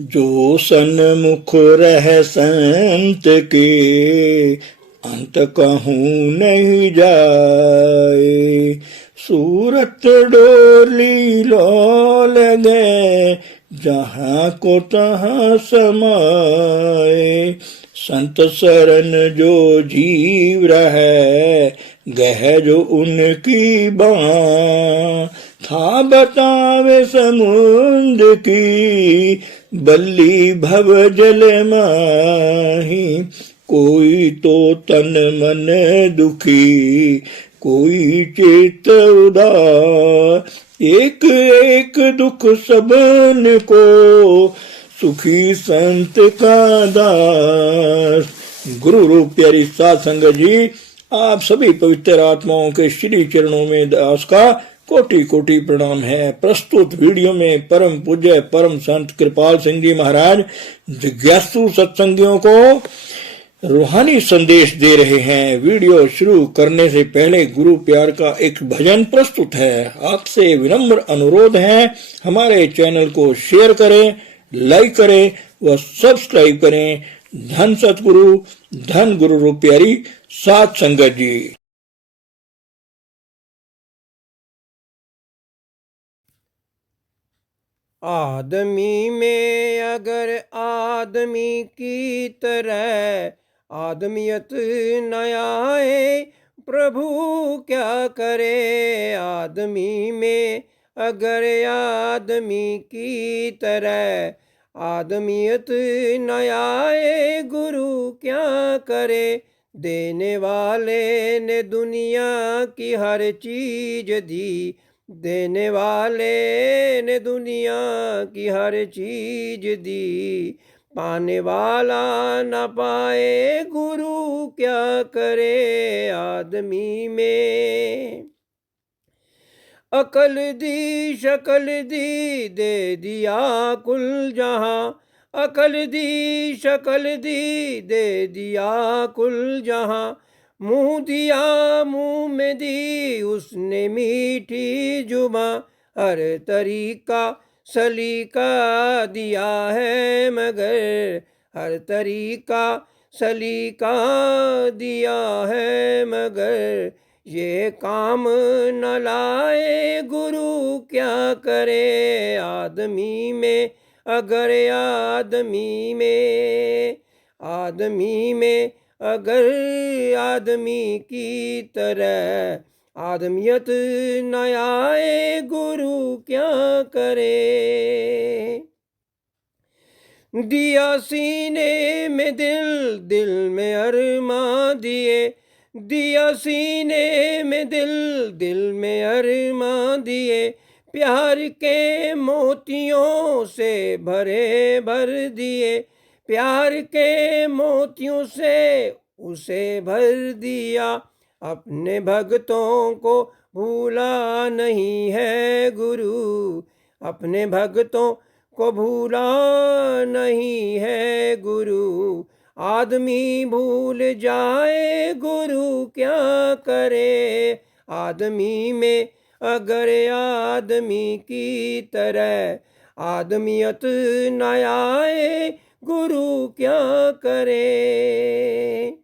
जो सन्मुख रह संत के, अंत कहूँ नहीं जाए। सूरत डोली लो लगे, जहाँ को तहाँ समाए। संत शरण जो जीव रहे, गह जो उनकी बाँ। था बतावे समुद्र की, बल्ली भव जल माही। कोई तो तन मन दुखी, कोई चेत उदास। एक एक दुख सबन को, सुखी संत का दास। गुरु रूप प्यारी साध संगत जी, आप सभी पवित्र आत्माओं के श्री चरणों में दास का कोटि कोटि प्रणाम है। प्रस्तुत वीडियो में परम पूज्य परम संत कृपाल सिंह जी महाराज जिज्ञासु सत्संगियों को रूहानी संदेश दे रहे हैं। वीडियो शुरू करने से पहले गुरु प्यार का एक भजन प्रस्तुत है। आपसे विनम्र अनुरोध है, हमारे चैनल को शेयर करें, लाइक करें व सब्सक्राइब करें। धन सतगुरु, धन गुरु रूप प्यारी साध संगत जी। आदमी में अगर आदमी की तरह आदमियत न आए, प्रभु क्या करे। आदमी में अगर आदमी की तरह आदमियत न आए, गुरु क्या करे। देने वाले ने दुनिया की हर चीज दी, देने वाले ने दुनिया की हर चीज दी। पाने वाला न पाए, गुरु क्या करे। आदमी में अकल दी शकल दी, दे दिया कुल जहां। अकल दी शकल दी, दे दिया कुल जहां। मुंह दिया मुंह में दी, उसने मीठी जुबा। हर तरीका सलीका दिया है मगर, हर तरीका सलीका दिया है मगर। ये काम न लाए, गुरु क्या करे। आदमी में अगर आदमी में, आदमी में अगर आदमी की तरह आदमियत न आए, गुरु क्या करे। दिया सीने में दिल, दिल में अरमा दिए। दिया सीने में दिल, दिल में अरमा दिए। प्यार के मोतियों से भरे भर दिए। प्यार के मोतियों से उसे भर दिया। अपने भक्तों को भूला नहीं है गुरु, अपने भक्तों को भूला नहीं है गुरु। आदमी भूल जाए, गुरु क्या करे। आदमी में अगर आदमी की तरह आदमियत न आए, गुरु क्या करे।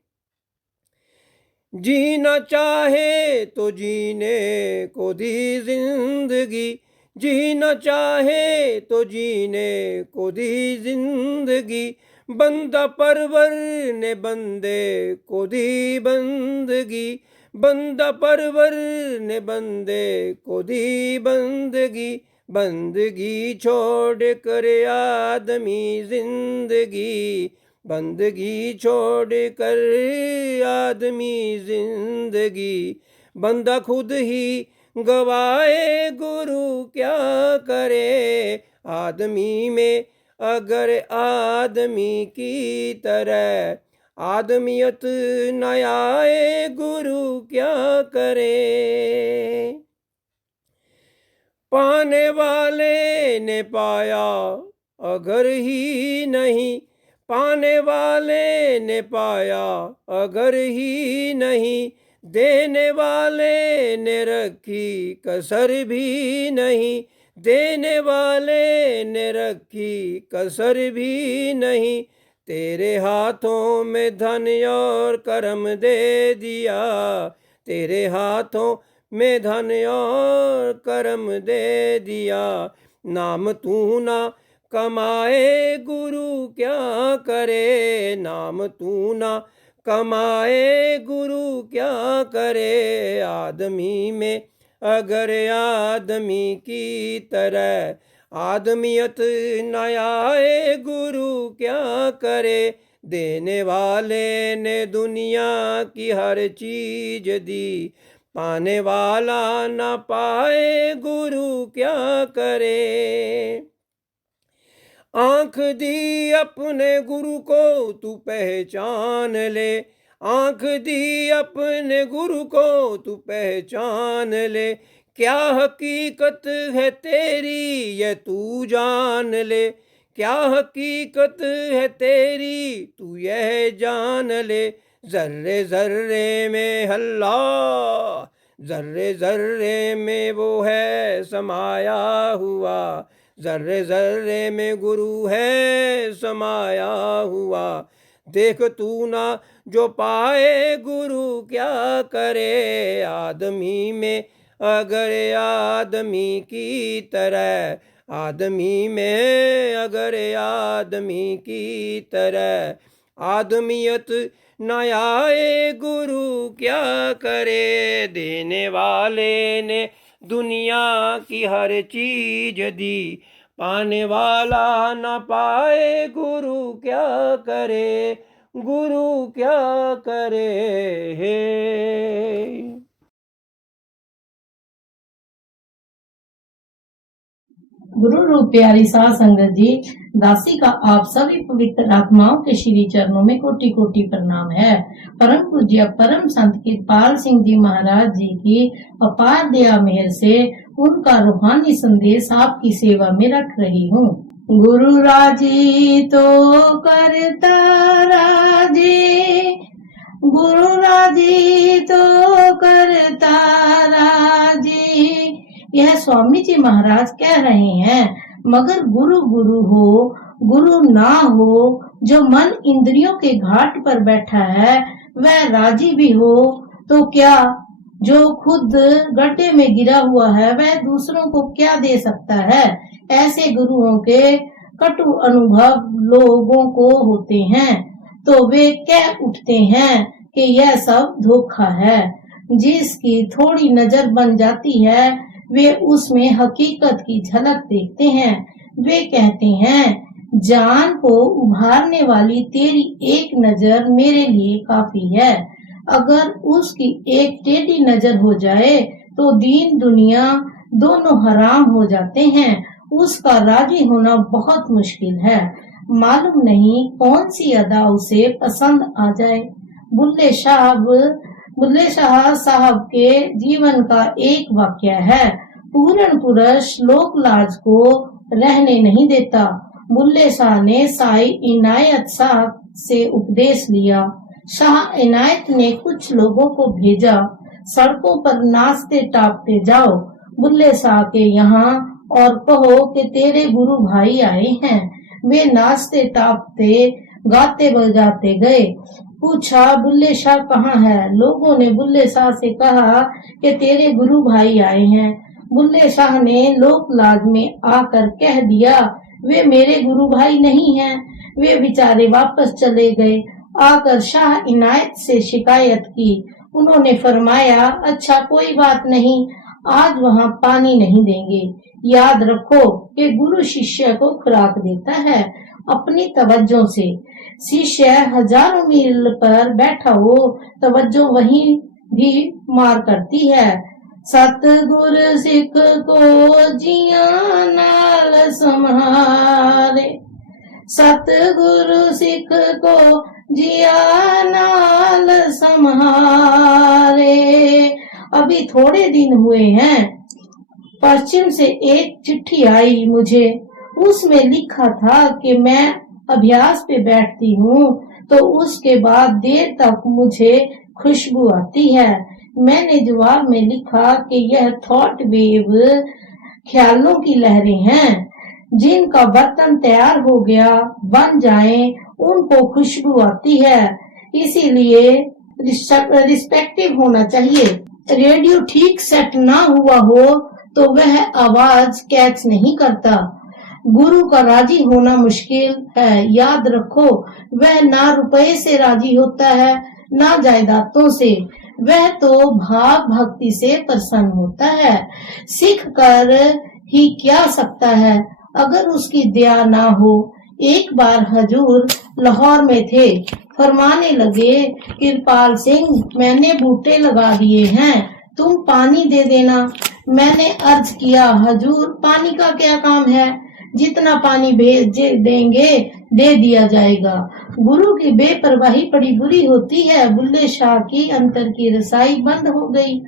जीना चाहे तो जीने को दी जिंदगी, जीना चाहे तो जीने को दी जिंदगी। बंदा परवर ने बंदे को दी बंदगी, बंदा परवर ने बंदे को दी बंदगी। बंदगी छोड़ कर आदमी जिंदगी, बंदगी छोड़ कर आदमी जिंदगी। बंदा खुद ही गवाए, गुरु क्या करे। आदमी में अगर आदमी की तरह आदमियत न आए, गुरु क्या करे। पाने वाले ने पाया अगर ही नहीं, पाने वाले ने पाया अगर ही नहीं। देने वाले ने रखी कसर भी नहीं, देने वाले ने रखी कसर भी नहीं, तेरे हाथों में धन और कर्म दे दिया, तेरे हाथों में धन और कर्म दे दिया। नाम तू ना कमाए गुरु क्या करे, नाम तू ना कमाए गुरु क्या करे। आदमी में अगर आदमी की तरह आदमियत न आए गुरु क्या करे। देने वाले ने दुनिया की हर चीज दी, पाने वाला न पाए गुरु क्या करे। आंख दी अपने गुरु को तू पहचान ले, आंख दी अपने गुरु को तू पहचान ले। क्या हकीकत है तेरी ये तू जान ले, क्या हकीकत है तेरी तू यह जान ले। जर्रे जर्रे में अल्लाह, जर्रे जर्रे में वो है समाया हुआ, जर्रे जर्रे में गुरु है समाया हुआ। देख तू ना जो पाए गुरु क्या करे। आदमी में अगर आदमी की तरह, आदमी में अगर आदमी की तरह आदमियत न आए गुरु क्या करे। देने वाले ने दुनिया की हर चीज दी, पाने वाला न पाए गुरु क्या करे, गुरु क्या करे। गुरु रूप प्यारी साध संगत जी, दासी का आप सभी पवित्र आत्माओं के श्री चरणों में कोटि कोटि प्रणाम है। परम पूज्य परम संत कृपाल सिंह जी महाराज जी की अपार दया मेहर से उनका रूहानी संदेश आपकी सेवा में रख रही हूँ। गुरु राजी तो करता राजी, गुरु राजी तो करता राजी, यह स्वामी जी महाराज कह रहे हैं। मगर गुरु गुरु हो, गुरु ना हो, जो मन इंद्रियों के घाट पर बैठा है वह राजी भी हो तो क्या, जो खुद गड्ढे में गिरा हुआ है वह दूसरों को क्या दे सकता है। ऐसे गुरुओं के कटु अनुभव लोगों को होते हैं तो वे कह उठते हैं कि यह सब धोखा है। जिसकी थोड़ी नजर बन जाती है वे उसमें हकीकत की झलक देखते हैं। वे कहते हैं जान को उभारने वाली तेरी एक नजर मेरे लिए काफी है। अगर उसकी एक टेढ़ी नजर हो जाए तो दीन दुनिया दोनों हराम हो जाते हैं। उसका राजी होना बहुत मुश्किल है। मालूम नहीं कौन सी अदा उसे पसंद आ जाए। बुल्ले शाह साहब के जीवन का एक वाक्य है। पूर्ण पुरुष लोक लाज को रहने नहीं देता। बुल्ले शाह ने साई इनायत शाह से उपदेश लिया। शाह इनायत ने कुछ लोगों को भेजा, सड़कों पर नाचते टापते जाओ बुल्ले शाह के यहाँ और कहो कि तेरे गुरु भाई आए हैं। वे नाचते टापते गाते बजाते गए। पूछा बुल्ले शाह कहाँ है। लोगों ने बुल्ले शाह से कहा कि तेरे गुरु भाई आए हैं। बुल्ले शाह ने लोक लाज में आकर कह दिया वे मेरे गुरु भाई नहीं हैं। वे बेचारे वापस चले गए। आकर शाह इनायत से शिकायत की। उन्होंने फरमाया अच्छा कोई बात नहीं, आज वहाँ पानी नहीं देंगे। याद रखो कि गुरु शिष्य को खुराक देता है अपनी तवज्जो से। शिष्य हजारों मील पर बैठा हो, तवज्जो वहीं भी मार करती है। सतगुर सिख को जिया नाल संभाले, सतगुरु सिख को जिया नाल संभाले। अभी थोड़े दिन हुए हैं, पश्चिम से एक चिट्ठी आई मुझे। उसमें लिखा था कि मैं अभ्यास पे बैठती हूँ तो उसके बाद देर तक मुझे खुशबू आती है। मैंने जवाब में लिखा कि यह थॉट वेव ख्यालों की लहरें हैं। जिनका बर्तन तैयार हो गया बन जाए उनको खुशबू आती है, इसीलिए रिस्पेक्टिव होना चाहिए। रेडियो ठीक सेट ना हुआ हो तो वह आवाज कैच नहीं करता। गुरु का राजी होना मुश्किल है, याद रखो। वह ना रुपए से राजी होता है ना जायदादों से, वह तो भाव भक्ति से प्रसन्न होता है। सीख कर ही क्या सकता है अगर उसकी दया ना हो। एक बार हजूर लाहौर में थे, फरमाने लगे, कृपाल सिंह मैंने बूटे लगा दिए हैं, तुम पानी दे देना। मैंने अर्ज किया, हजूर पानी का क्या काम है, जितना पानी भेज देंगे दे दिया जाएगा। गुरु की बेपरवाही बड़ी बुरी होती है। बुल्ले शाह की अंतर की रसाई बंद हो गई,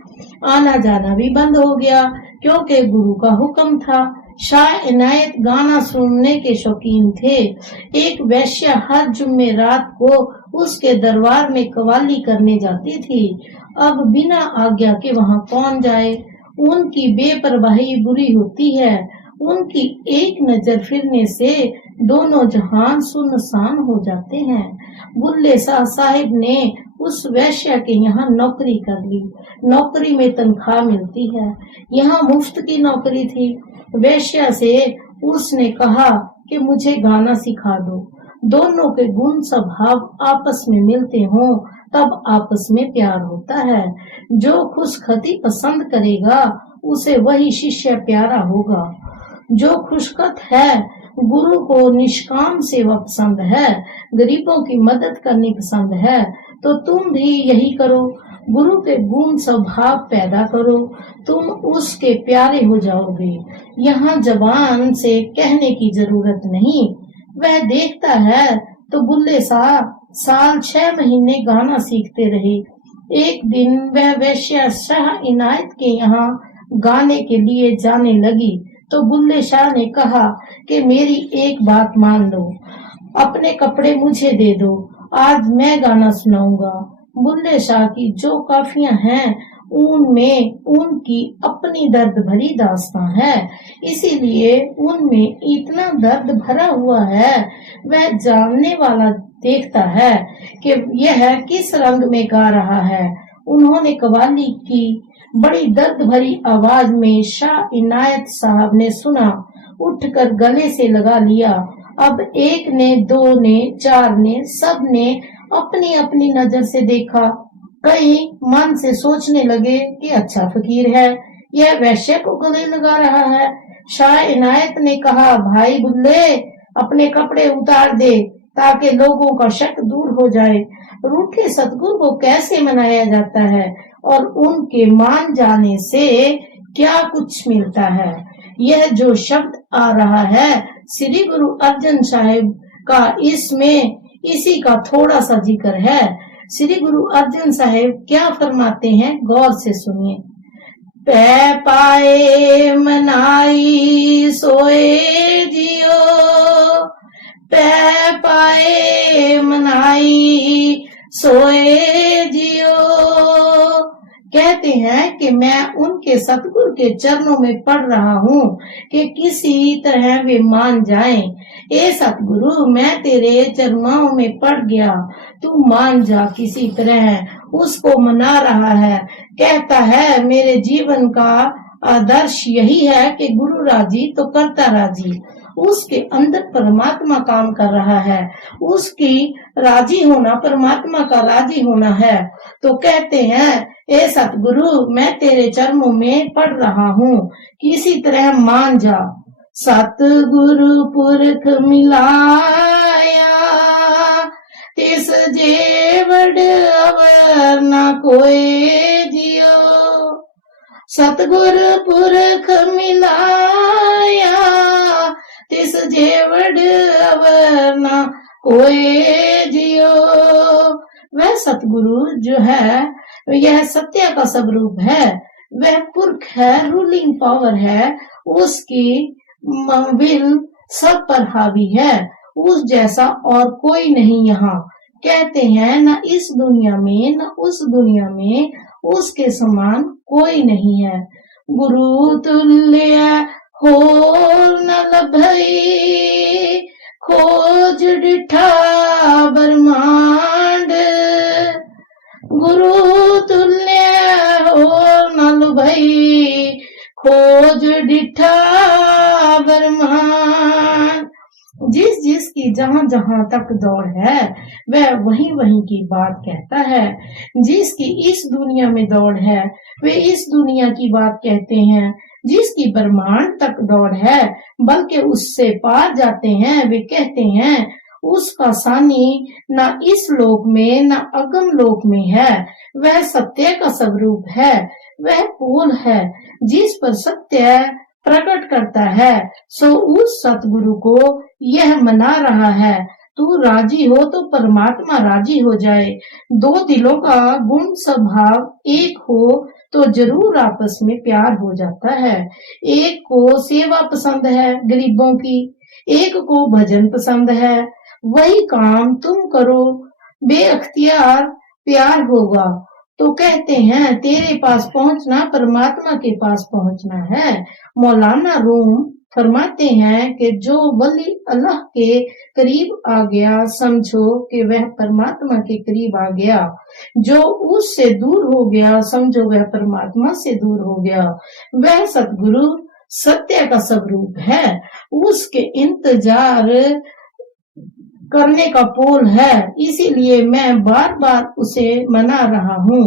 आना जाना भी बंद हो गया क्योंकि गुरु का हुक्म था। शाह इनायत गाना सुनने के शौकीन थे। एक वैश्या हर जुम्मे रात को उसके दरबार में कवाली करने जाती थी। अब बिना आज्ञा के वहाँ कौन जाए। उनकी बेपरवाही बुरी होती है। उनकी एक नजर फिरने से दोनों जहान सुनसान हो जाते हैं। बुल्ले शाह साहिब ने उस वैश्या के यहाँ नौकरी कर ली। नौकरी में तनख्वाह मिलती है, यहाँ मुफ्त की नौकरी थी। वैश्या से उसने कहा कि मुझे गाना सिखा दो। दोनों के गुण स्वभाव आपस में मिलते हों तब आपस में प्यार होता है। जो खुशखती पसंद करेगा उसे वही शिष्य प्यारा होगा। जो खुशखत है, गुरु को निष्काम सेवा पसंद है, गरीबों की मदद करनी पसंद है, तो तुम भी यही करो। गुरु के गुण स्वभाव पैदा करो, तुम उसके प्यारे हो जाओगे। यहाँ जबान से कहने की जरूरत नहीं, वह देखता है। तो बुल्ले शाह साल 6 महीने गाना सीखते रहे। एक दिन वह वैश्या शाह इनायत के यहाँ गाने के लिए जाने लगी तो बुल्ले शाह ने कहा कि मेरी एक बात मान लो, अपने कपड़े मुझे दे दो, आज मैं गाना सुनाऊंगा। बुल्ले शाह की जो काफियां हैं उनमें उनकी अपनी दर्द भरी दास्तां है, इसीलिए उनमें इतना दर्द भरा हुआ है। वह जानने वाला देखता है कि यह किस रंग में गा रहा है। उन्होंने कव्वाली की बड़ी दर्द भरी आवाज में शाह इनायत साहब ने सुना, उठकर गले से लगा लिया। अब एक ने, दो ने, चार ने, सब ने अपनी अपनी नजर से देखा। कई मन से सोचने लगे कि अच्छा फकीर है, यह वैश्य को गले लगा रहा है। शाह इनायत ने कहा, भाई बुल्ले अपने कपड़े उतार दे ताकि लोगों का शक दूर हो जाए। रूठे सतगुरु को कैसे मनाया जाता है और उनके मान जाने से क्या कुछ मिलता है। यह जो शब्द आ रहा है श्री गुरु अर्जन साहिब का, इसमें इसी का थोड़ा सा जिक्र है। श्री गुरु अर्जन साहिब क्या फरमाते हैं, गौर से सुनिए। पै पाए मनाई सोए जियो, पै पाए मनाई सोए जियो। कहते हैं कि मैं उनके सतगुरु के चरणों में पढ़ रहा हूँ कि किसी तरह वे मान जाएं। ए सतगुरु मैं तेरे चरणों में पड़ गया, तू मान जा किसी तरह। उसको मना रहा है, कहता है मेरे जीवन का आदर्श यही है कि गुरु राजी तो करता राजी। उसके अंदर परमात्मा काम कर रहा है, उसकी राजी होना परमात्मा का राजी होना है। तो कहते हैं ए सतगुरु मैं तेरे चरणों में पढ़ रहा हूँ, किसी तरह मान जा। सतगुरु पुरख मिलाया तिस जेवड़ अवर न कोई जियो। सतगुरु पुरख मिलाया तिस जेवड़ अवर न कोई जियो। वह सतगुरु जो है यह सत्य का स्वरूप है, वह पुरख है, रूलिंग पावर है, उसकी विल सब पर हावी है, उस जैसा और कोई नहीं। यहाँ कहते हैं न इस दुनिया में न उस दुनिया में उसके समान कोई नहीं है। गुरु तुल्य होर न लभई खोज डिठा ब्रह्मांड गुरु तुल्य होर न लभई खोज डिठा ब्रह्मांड। जिस जिस की जहां जहां तक दौड़ है वह वहीं वहीं की बात कहता है। जिसकी इस दुनिया में दौड़ है वे इस दुनिया की बात कहते हैं। जिसकी ब्रह्मांड तक दौड़ है बल्कि उससे पार जाते हैं वे कहते हैं उसका सानी न इस लोक में न अगम लोक में है। वह सत्य का स्वरूप है, वह पुल है जिस पर सत्य प्रकट करता है। सो उस सतगुरु को यह मना रहा है तू राजी हो तो परमात्मा राजी हो जाए। दो दिलों का गुण स्वभाव एक हो तो जरूर आपस में प्यार हो जाता है। एक को सेवा पसंद है गरीबों की, एक को भजन पसंद है। वही काम तुम करो बेअख्तियार प्यार होगा। तो कहते हैं तेरे पास पहुंचना परमात्मा के पास पहुंचना है। मौलाना रूम फरमाते हैं कि जो वली अल्लाह के करीब आ गया समझो कि वह परमात्मा के करीब आ गया। जो उससे दूर हो गया समझो वह परमात्मा से दूर हो गया। वह सतगुरु सत्य का स्वरूप है, उसके इंतजार करने का पोल है। इसीलिए मैं बार बार उसे मना रहा हूँ।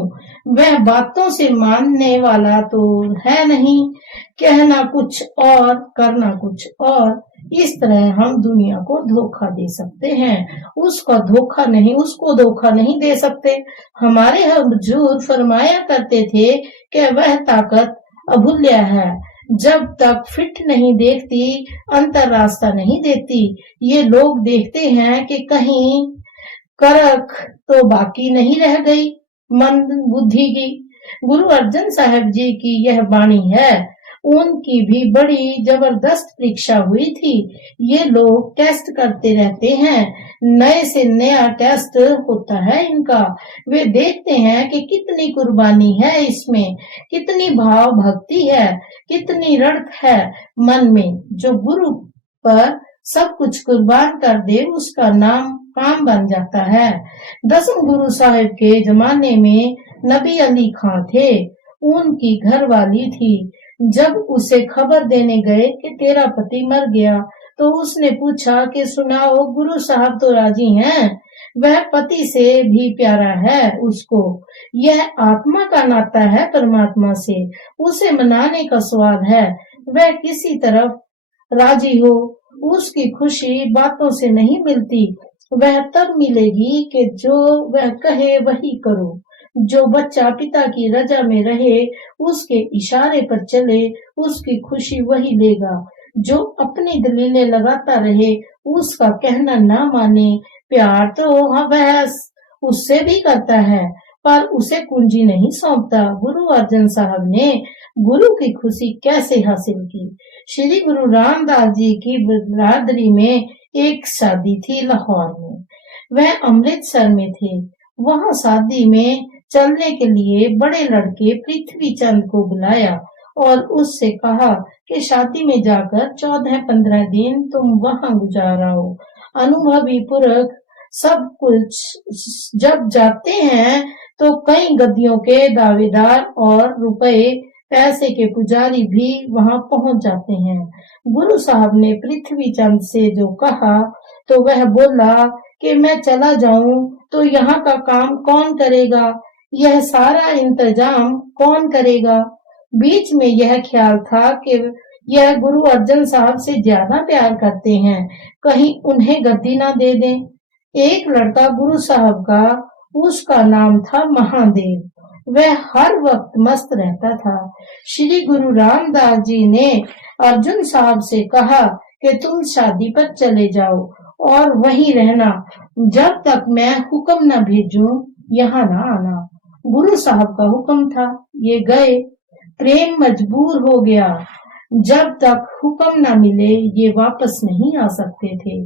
वह बातों से मानने वाला तो है नहीं, कहना कुछ और करना कुछ और। इस तरह हम दुनिया को धोखा दे सकते हैं, उसको धोखा नहीं दे सकते। हमारे हुजूर फरमाया करते थे कि वह ताकत अभूल्य है, जब तक फिट नहीं देखती अंतर रास्ता नहीं देती। ये लोग देखते हैं कि कहीं करक तो बाकी नहीं रह गई मन बुद्धि की। गुरु अर्जन साहब जी की यह वाणी है। उनकी भी बड़ी जबरदस्त परीक्षा हुई थी। ये लोग टेस्ट करते रहते हैं, नए से नया टेस्ट होता है इनका। वे देखते हैं कि कितनी कुर्बानी है इसमें, कितनी भाव भक्ति है, कितनी रड़क है मन में। जो गुरु पर सब कुछ कुर्बान कर दे उसका नाम काम बन जाता है। दसम गुरु साहिब के जमाने में नबी अली खां थे, उनकी घरवाली थी। जब उसे खबर देने गए कि तेरा पति मर गया तो उसने पूछा कि सुनाओ गुरु साहब तो राजी हैं। वह पति से भी प्यारा है उसको, यह आत्मा का नाता है परमात्मा से, उसे मनाने का सवाल है। वह किसी तरफ राजी हो, उसकी खुशी बातों से नहीं मिलती। वह तब मिलेगी कि जो वह कहे वही करो। जो बच्चा पिता की रजा में रहे, उसके इशारे पर चले, उसकी खुशी वही लेगा। जो अपनी दलीलें लगाता रहे, उसका कहना ना माने। प्यार तो वह उससे भी करता है पर उसे कुंजी नहीं सौंपता। गुरु अर्जन साहब ने गुरु की खुशी कैसे हासिल की? श्री गुरु रामदास जी की बिरादरी में एक शादी थी लाहौर में। वह अमृतसर में थे। वहां शादी में चलने के लिए बड़े लड़के पृथ्वी चंद को बुलाया और उससे कहा कि शादी में जाकर 14-15 दिन तुम वहां गुजारो। अनुभवी पुरख सब कुछ जब जाते हैं तो कई गद्दियों के दावेदार और रुपए पैसे के पुजारी भी वहां पहुंच जाते हैं। गुरु साहब ने पृथ्वी चंद से जो कहा तो वह बोला कि मैं चला जाऊं तो यहाँ का काम कौन करेगा, यह सारा इंतजाम कौन करेगा। बीच में यह ख्याल था कि यह गुरु अर्जन साहब से ज्यादा प्यार करते हैं, कहीं उन्हें गद्दी ना दे दें। एक लड़का गुरु साहब का, उसका नाम था महादेव। वह हर वक्त मस्त रहता था। श्री गुरु रामदास जी ने अर्जुन साहब से कहा कि तुम शादी पर चले जाओ और वहीं रहना, जब तक मैं हुक्म न भेजूं यहाँ ना आना। गुरु साहब का हुक्म था, ये गए। प्रेम मजबूर हो गया, जब तक हुक्म न मिले ये वापस नहीं आ सकते थे।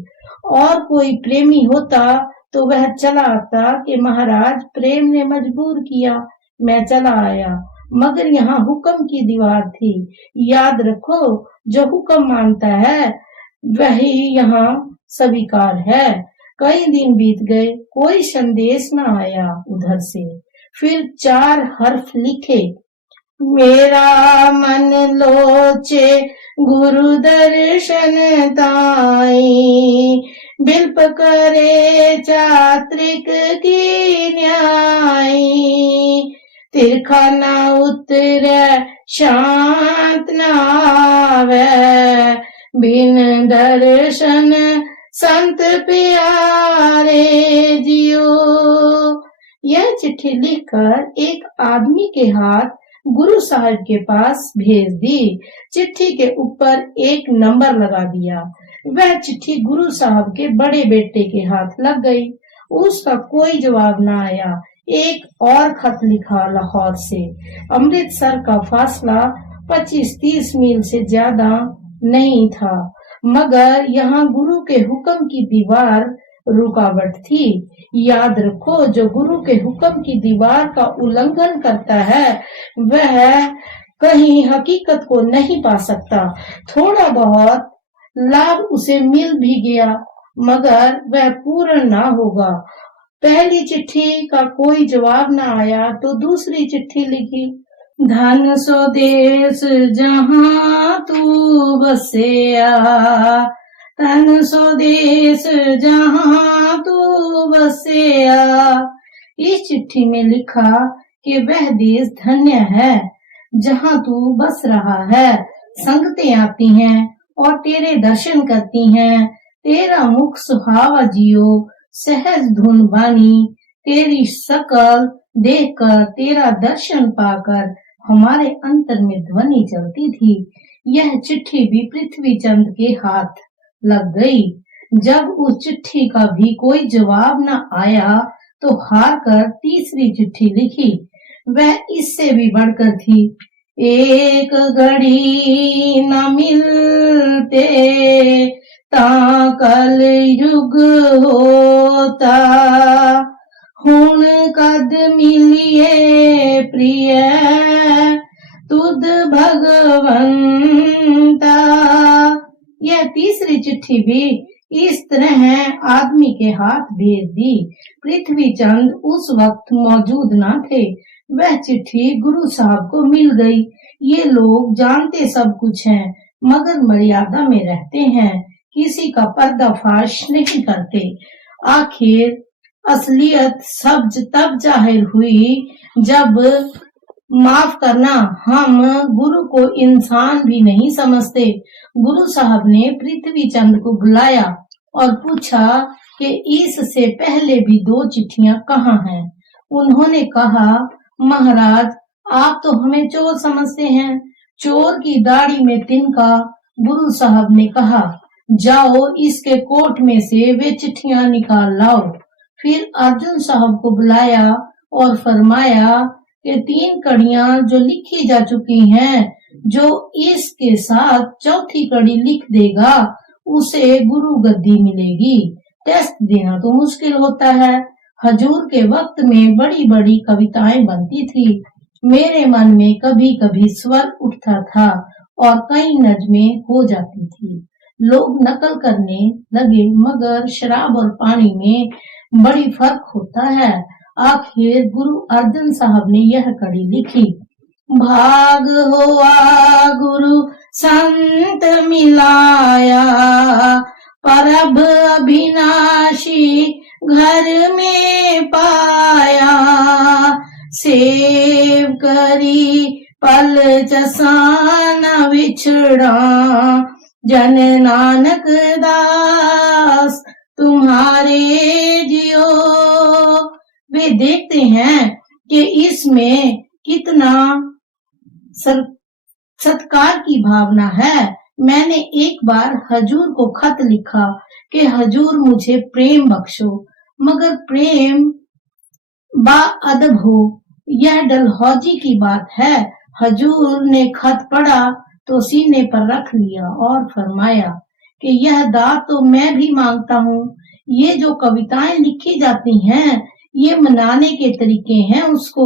और कोई प्रेमी होता तो वह चला आता कि महाराज प्रेम ने मजबूर किया, मैं चला आया। मगर यहाँ हुक्म की दीवार थी। याद रखो, जो हुक्म मानता है वही यहाँ स्वीकार है। कई दिन बीत गए, कोई संदेश न आया उधर से। फिर 4 हर्फ लिखे, मेरा मन लोचे गुरु दर्शन ताई, बिल्प करे चात्रिक की न्याई, तिरखा ना उतरे शांत ना आवे, बिन दर्शन संत प्यारे जियो। यह चिट्ठी लिखकर एक आदमी के हाथ गुरु साहब के पास भेज दी। चिट्ठी के ऊपर एक नंबर लगा दिया। वह चिट्ठी गुरु साहब के बड़े बेटे के हाथ लग गई। उसका कोई जवाब न आया। एक और खत लिखा लाहौर से। अमृतसर का फासला 25-30 मील से ज्यादा नहीं था, मगर यहाँ गुरु के हुक्म की दीवार रुकावट थी। याद रखो, जो गुरु के हुक्म की दीवार का उल्लंघन करता है वह कहीं हकीकत को नहीं पा सकता। थोड़ा बहुत लाभ उसे मिल भी गया, मगर वह पूर्ण ना होगा। पहली चिट्ठी का कोई जवाब न आया तो दूसरी चिट्ठी लिखी, धन स्वदेश जहाँ तू बसेया, धन स्वदेश जहाँ तू बसेया। इस चिट्ठी में लिखा कि वह देश धन्य है जहाँ तू बस रहा है। संगतें आती हैं और तेरे दर्शन करती हैं। तेरा मुख सुहावा जियो, सहज धुन बानी, तेरी शकल देखकर, तेरा दर्शन पाकर हमारे अंतर में ध्वनि चलती थी। यह चिट्ठी भी पृथ्वी चंद के हाथ लग गई। जब उस चिट्ठी का भी कोई जवाब न आया तो हार कर तीसरी चिट्ठी लिखी। वह इससे भी बढ़कर थी, एक घड़ी न मिलते ता कल युग होता, हुण कद मिलिए प्रिय तुद भगवंता। यह तीसरी चिट्ठी भी इस तरह आदमी के हाथ भेज दी। पृथ्वी चंद उस वक्त मौजूद न थे। वह चिट्ठी गुरु साहब को मिल गई। ये लोग जानते सब कुछ हैं, मगर मर्यादा में रहते हैं, किसी का पर्दाफाश नहीं करते। आखिर असलियत सब तब जाहिर हुई जब, माफ करना, हम गुरु को इंसान भी नहीं समझते। गुरु साहब ने पृथ्वी चंद को बुलाया और पूछा कि इससे पहले भी 2 चिट्ठियां कहाँ हैं। उन्होंने कहा, महाराज आप तो हमें चोर समझते हैं, चोर की दाढ़ी में तिनका। गुरु साहब ने कहा, जाओ इसके कोट में से वे चिट्ठियां निकाल लाओ। फिर अर्जुन साहब को बुलाया और फरमाया कि 3 कड़ियां जो लिखी जा चुकी हैं, जो इसके साथ चौथी कड़ी लिख देगा उसे गुरु गद्दी मिलेगी। टेस्ट देना तो मुश्किल होता है। हजूर के वक्त में बड़ी बड़ी कविताएं बनती थी। मेरे मन में कभी कभी स्वर उठता था और कई नज़में हो जाती थी। लोग नकल करने लगे, मगर शराब और पानी में बड़ी फर्क होता है। आखिर गुरु अर्जन साहब ने यह कड़ी लिखी, भाग हुआ गुरु संत मिलाया, परब अविनाशी घर में पाया, सेव करी पल चसान विछड़ा, जन नानक दास तुम्हारे जियो। वे देखते हैं कि इसमें कितना सत्कार की भावना है। मैंने एक बार हजूर को खत लिखा कि हजूर मुझे प्रेम बख्शो, मगर प्रेम बाअदब हो, यह डलहौजी की बात है। हजूर ने खत पढ़ा तो सीने पर रख लिया और फरमाया कि यह दात तो मैं भी मांगता हूँ। ये जो कविताएं लिखी जाती हैं ये मनाने के तरीके हैं उसको,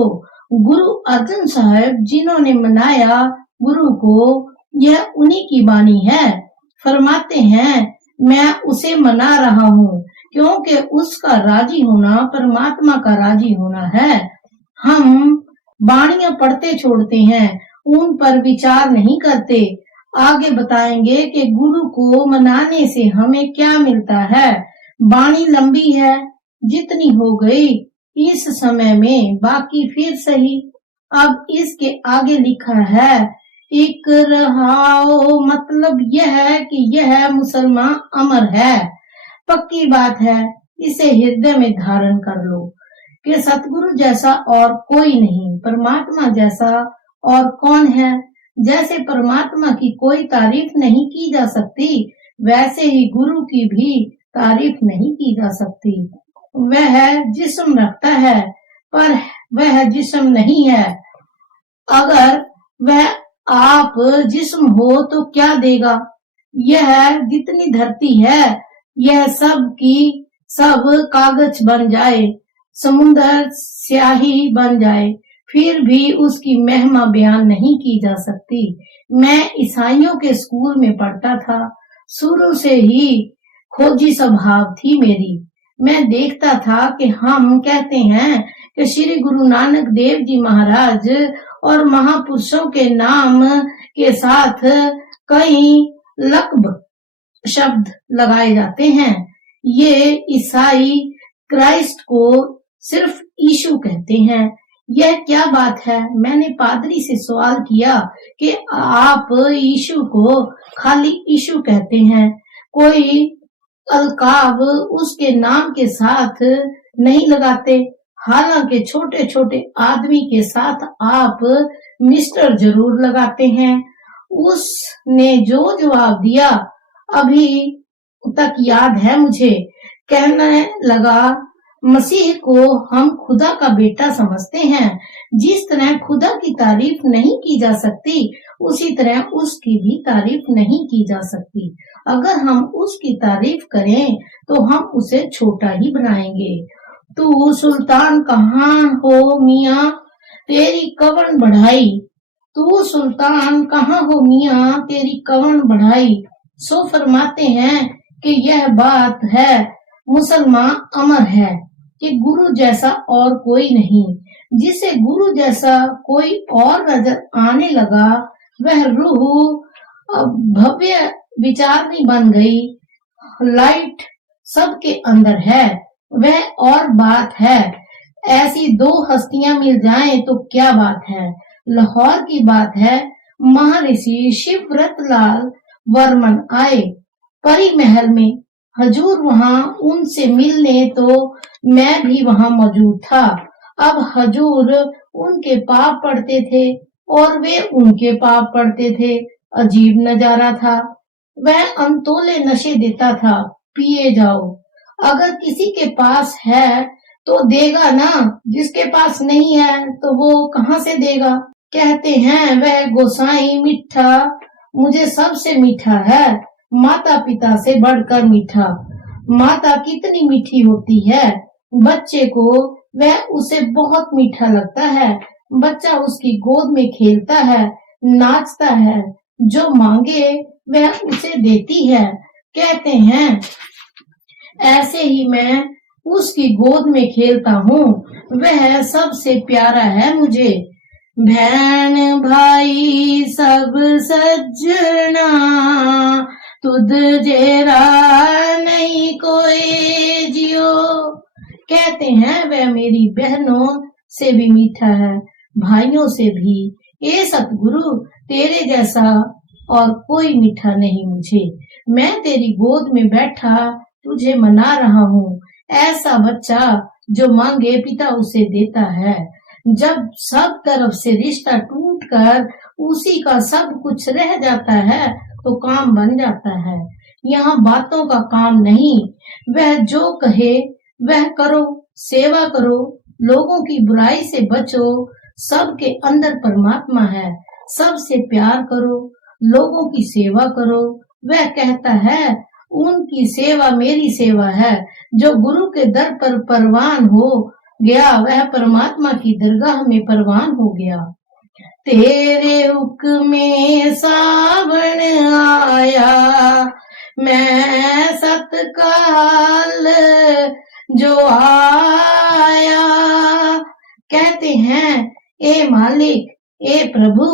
गुरु अर्जन साहब जिन्होंने मनाया गुरु को, यह उन्हीं की वाणी है। फरमाते हैं, मैं उसे मना रहा हूँ क्योंकि उसका राजी होना परमात्मा का राजी होना है। हम वाणियां पढ़ते छोड़ते हैं, उन पर विचार नहीं करते। आगे बताएंगे कि गुरु को मनाने से हमें क्या मिलता है। वाणी लंबी है, जितनी हो गई इस समय में, बाकी फिर सही। अब इसके आगे लिखा है, एक रहाओ, मतलब यह है कि यह मुसलमान अमर है। पक्की बात है, इसे हृदय में धारण कर लो कि सतगुरु जैसा और कोई नहीं, परमात्मा जैसा और कौन है। जैसे परमात्मा की कोई तारीफ नहीं की जा सकती, वैसे ही गुरु की भी तारीफ नहीं की जा सकती। वह जिस्म रखता है पर वह जिस्म नहीं है। अगर वह आप जिस्म हो तो क्या देगा। यह जितनी धरती है, यह सब की सब कागज बन जाए, समुंदर स्याही बन जाए, फिर भी उसकी महिमा बयान नहीं की जा सकती। मैं ईसाइयों के स्कूल में पढ़ता था, शुरू से ही खोजी स्वभाव थी मेरी। मैं देखता था कि हम कहते हैं कि श्री गुरु नानक देव जी महाराज और महापुरुषों के नाम के साथ कई लक़ब शब्द लगाए जाते हैं। ये ईसाई क्राइस्ट को सिर्फ यीशु कहते हैं। यह क्या बात है। मैंने पादरी से सवाल किया कि आप यीशु को खाली यीशु कहते हैं, कोई अलकाब उसके नाम के साथ नहीं लगाते। हालांकि छोटे छोटे आदमी के साथ आप मिस्टर जरूर लगाते हैं। उसने जो जवाब दिया अभी तक याद है मुझे। कहने लगा, मसीह को हम खुदा का बेटा समझते हैं। जिस तरह खुदा की तारीफ नहीं की जा सकती, उसी तरह उसकी भी तारीफ नहीं की जा सकती। अगर हम उसकी तारीफ करें तो हम उसे छोटा ही बनाएंगे। तू सुल्तान कहाँ हो मियाँ, तेरी कवन बढ़ाई। तू सुल्तान कहाँ हो मियाँ, तेरी कवन बढ़ाई। सो फरमाते हैं कि यह बात है, मुसलमान अमर है कि गुरु जैसा और कोई नहीं। जिसे गुरु जैसा कोई और नजर आने लगा, वह रूह भव्य विचारनी बन गई। लाइट सबके अंदर है, वह और बात है। ऐसी दो हस्तियां मिल जाएं तो क्या बात है। लाहौर की बात है, महर्षि शिवव्रत लाल वर्मन आए परी महल में। हजूर वहां उनसे मिलने, तो मैं भी वहां मौजूद था। अब हजूर उनके पाप पढ़ते थे और वे उनके पाप पढ़ते थे। अजीब नजारा था। वह अनतोले नशे देता था, पिए जाओ। अगर किसी के पास है तो देगा ना, जिसके पास नहीं है तो वो कहाँ से देगा। कहते हैं वह गोसाई मीठा मुझे सबसे मीठा है, माता पिता से बढ़कर मीठा। माता कितनी मीठी होती है, बच्चे को वह उसे बहुत मीठा लगता है। बच्चा उसकी गोद में खेलता है, नाचता है, जो मांगे वह उसे देती है। कहते हैं ऐसे ही मैं उसकी गोद में खेलता हूँ, वह सबसे प्यारा है मुझे। बहन भाई सब सज्जना, तुद जेरा नहीं कोई जियो। कहते हैं वह मेरी बहनों से भी मीठा है, भाइयों से भी। ए सतगुरु, तेरे जैसा और कोई मीठा नहीं मुझे। मैं तेरी गोद में बैठा तुझे मना रहा हूँ। ऐसा बच्चा जो मांगे पिता उसे देता है। जब सब तरफ से रिश्ता टूटकर उसी का सब कुछ रह जाता है तो काम बन जाता है। यहाँ बातों का काम नहीं, वह जो कहे वह करो, सेवा करो, लोगों की बुराई से बचो। सबके अंदर परमात्मा है, सबसे प्यार करो, लोगों की सेवा करो। वह कहता है उनकी सेवा मेरी सेवा है। जो गुरु के दर पर परवान हो गया, वह परमात्मा की दरगाह में परवान हो गया। तेरे हुक्मे सावन आया, मैं सतकाल जो आया। कहते हैं, ए मालिक, ए प्रभु,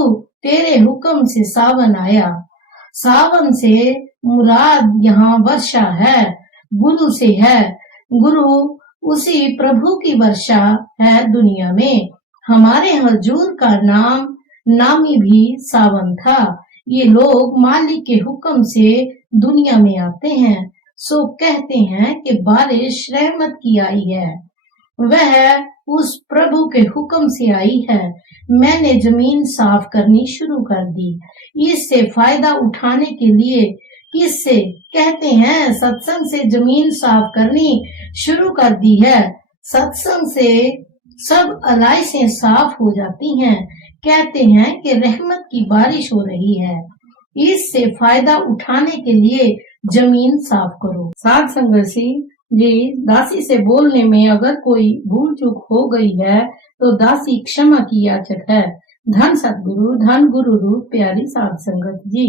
तेरे हुक्म से सावन आया। सावन से मुराद यहाँ वर्षा है, गुरु से है। गुरु उसी प्रभु की वर्षा है दुनिया में। हमारे हजूर का नामी भी सावन था। ये लोग मालिक के हुक्म से दुनिया में आते हैं, सो कहते हैं कि बारिश रहमत की आई है। वह उस प्रभु के हुक्म से आई है। मैंने जमीन साफ करनी शुरू कर दी। इससे फायदा उठाने के लिए किससे कहते हैं, सत्संग से जमीन साफ करनी शुरू कर दी है। सत्संग से सब अलाइसें साफ हो जाती हैं। कहते हैं कि रहमत की बारिश हो रही है। इससे फायदा उठाने के लिए जमीन साफ करो। साध संगति जी, दासी से बोलने में अगर कोई भूल चूक हो गई है तो दासी क्षमा की याचक है। धन सतगुरु, धन गुरु रूप प्यारी साध संगत जी।